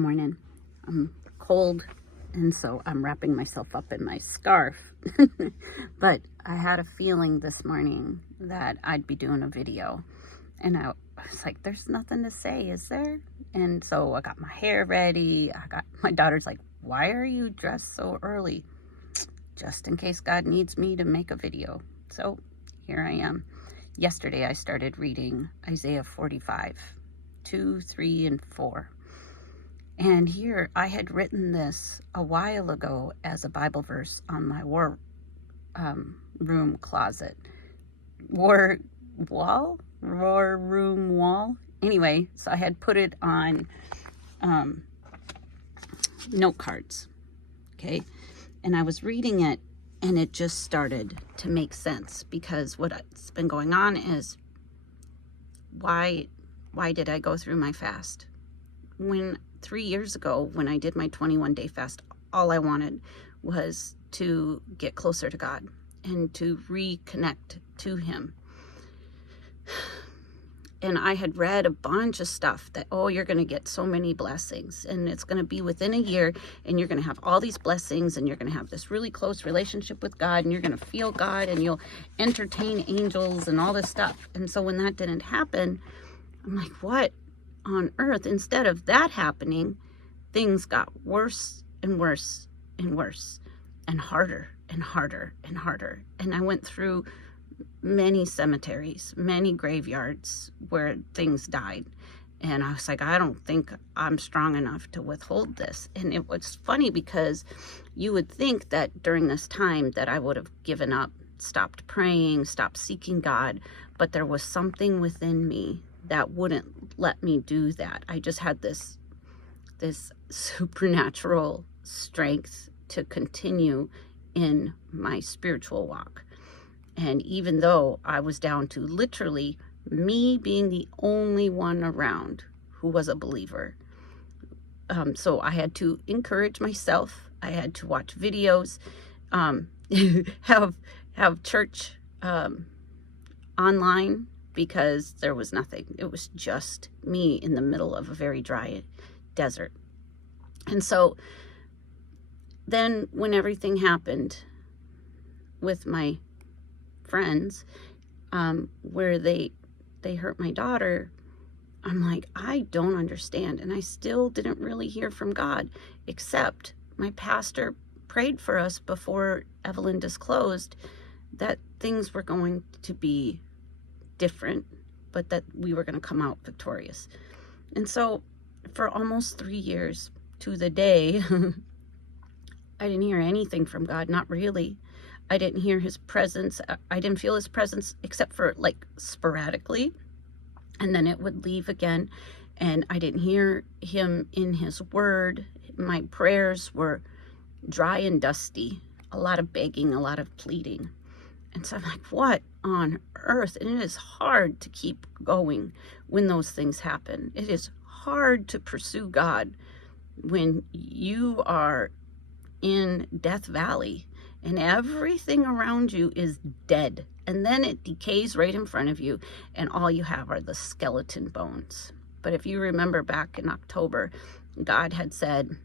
Morning. I'm cold, and so I'm wrapping myself up in my scarf. But I had a feeling this morning that I'd be doing a video, and I was like, there's nothing to say, is there? And so I got my hair ready. My daughter's like, why are you dressed so early? Just in case God needs me to make a video. So here I am. Yesterday I started reading Isaiah 45, 2, 3, and 4. And here, I had written this a while ago as a Bible verse on my war room closet. War room wall. Anyway, so I had put it on note cards. Okay. And I was reading it, and it just started to make sense, because what's been going on is, why did I go through my fast? When 3 years ago, when I did my 21-day fast, all I wanted was to get closer to God and to reconnect to Him. And I had read a bunch of stuff that, you're going to get so many blessings, and it's going to be within a year, and you're going to have all these blessings, and you're going to have this really close relationship with God, and you're going to feel God, and you'll entertain angels and all this stuff. And so when that didn't happen, I'm like, what on earth? Instead of that happening, things got worse and worse and worse, and harder and harder and harder. And I went through many cemeteries, many graveyards where things died. And I was like, I don't think I'm strong enough to withhold this. And it was funny, because you would think that during this time that I would have given up, stopped praying, stopped seeking God. But there was something within me that wouldn't let me do that. I just had this supernatural strength to continue in my spiritual walk. And even though I was down to literally me being the only one around who was a believer, so I had to encourage myself. I had to watch videos, have church online, because there was nothing. It was just me in the middle of a very dry desert. And so then when everything happened with my friends, where they hurt my daughter, I'm like, I don't understand. And I still didn't really hear from God, except my pastor prayed for us before Evelyn disclosed that things were going to be different, but that we were going to come out victorious. And so for almost 3 years to the day, I didn't hear anything from God. Not really. I didn't hear His presence. I didn't feel His presence except for like sporadically, and then it would leave again. And I didn't hear Him in His word. My prayers were dry and dusty, a lot of begging, a lot of pleading. And so I'm like, what on earth? And it is hard to keep going when those things happen. It is hard to pursue God when you are in Death Valley and everything around you is dead. And then it decays right in front of you, and all you have are the skeleton bones. But if you remember back in October, God had said,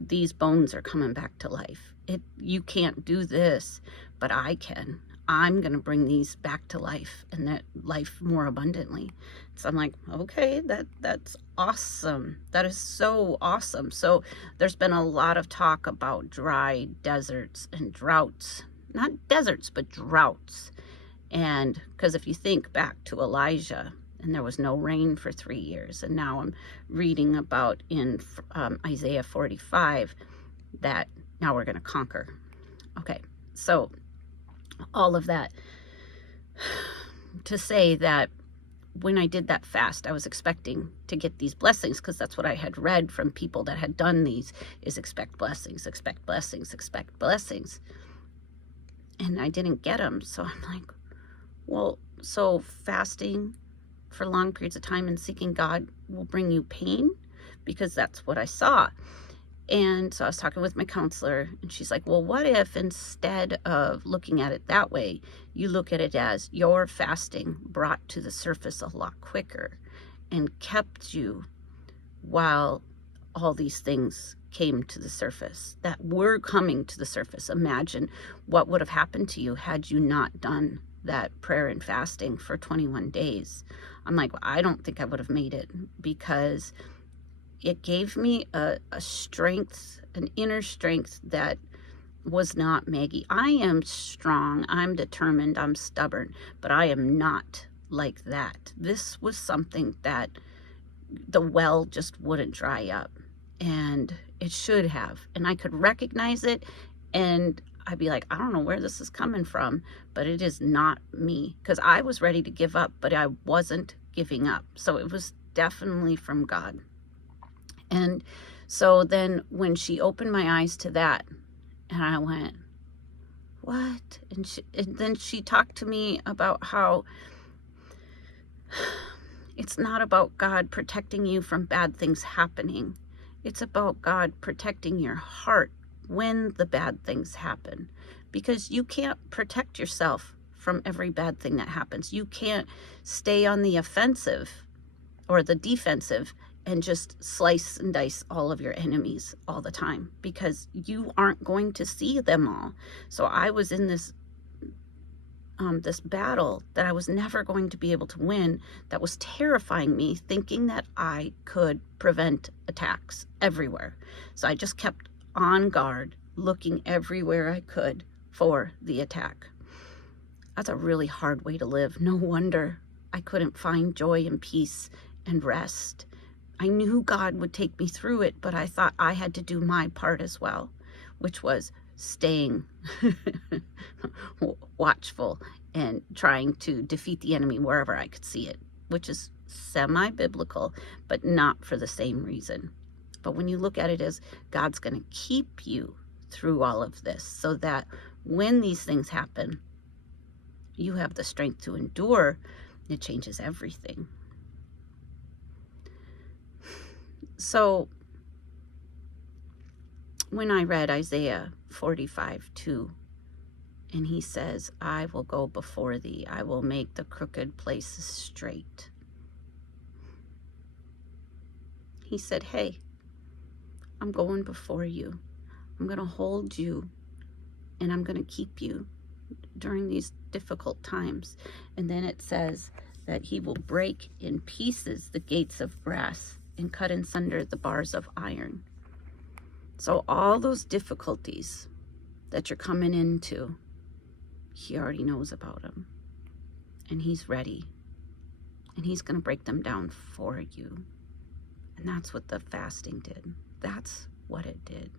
these bones are coming back to life. You can't do this, but I can. I'm going to bring these back to life, and that life more abundantly. So I'm like, okay, that's awesome. That is so awesome. So there's been a lot of talk about dry deserts and droughts. Not deserts, but droughts. And because if you think back to Elijah, and there was no rain for 3 years, and now I'm reading about in Isaiah 45 that now we're going to conquer. Okay, so all of that to say that when I did that fast, I was expecting to get these blessings, because that's what I had read from people that had done these, is expect blessings, expect blessings, expect blessings. And I didn't get them. So I'm like, well, so fasting for long periods of time and seeking God will bring you pain? Because that's what I saw. And so I was talking with my counselor, and she's like, well, what if instead of looking at it that way, you look at it as your fasting brought to the surface a lot quicker and kept you while all these things came to the surface, that were coming to the surface. Imagine what would have happened to you had you not done that prayer and fasting for 21 days. I'm like, well, I don't think I would have made it, because it gave me a strength, an inner strength that was not Maggie. I am strong, I'm determined, I'm stubborn, but I am not like that. This was something that the well just wouldn't dry up, and it should have. And I could recognize it, and I'd be like, I don't know where this is coming from, but it is not me, because I was ready to give up, but I wasn't giving up. So it was definitely from God. And so then when she opened my eyes to that, and I went, what? And then she talked to me about how it's not about God protecting you from bad things happening. It's about God protecting your heart when the bad things happen. Because you can't protect yourself from every bad thing that happens. You can't stay on the offensive or the defensive and just slice and dice all of your enemies all the time, because you aren't going to see them all. So I was in this battle that I was never going to be able to win, that was terrifying me, thinking that I could prevent attacks everywhere. So I just kept on guard, looking everywhere I could for the attack. That's a really hard way to live. No wonder I couldn't find joy and peace and rest. I knew God would take me through it, but I thought I had to do my part as well, which was staying watchful and trying to defeat the enemy wherever I could see it, which is semi-biblical, but not for the same reason. But when you look at it as God's going to keep you through all of this, so that when these things happen, you have the strength to endure, it changes everything. So when I read Isaiah 45:2, and he says, I will go before thee, I will make the crooked places straight. He said, hey, I'm going before you. I'm going to hold you, and I'm going to keep you during these difficult times. And then it says that he will break in pieces the gates of brass and cut in sunder the bars of iron. So all those difficulties that you're coming into, he already knows about them, and he's ready, and he's going to break them down for you. And that's what the fasting did. That's what it did.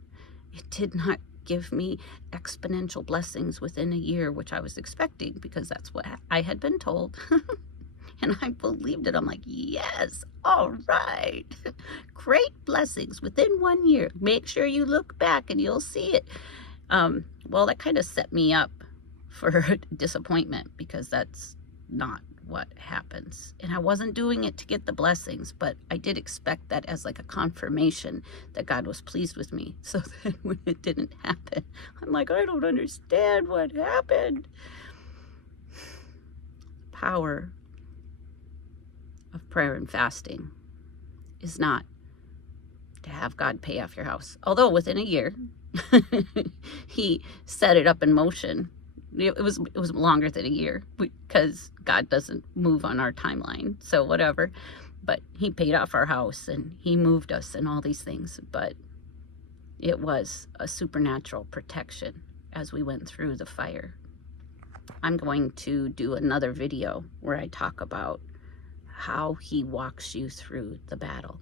It did not give me exponential blessings within a year, which I was expecting, because that's what I had been told. And I believed it. I'm like, yes, all right. Great blessings within 1 year. Make sure you look back and you'll see it. Well, that kind of set me up for disappointment, because that's not what happens. And I wasn't doing it to get the blessings, but I did expect that as like a confirmation that God was pleased with me. So then when it didn't happen, I'm like, I don't understand what happened. Power of prayer and fasting is not to have God pay off your house. Although within a year, he set it up in motion. It was longer than a year, because God doesn't move on our timeline. So whatever. But he paid off our house, and he moved us and all these things. But it was a supernatural protection as we went through the fire. I'm going to do another video where I talk about how he walks you through the battle.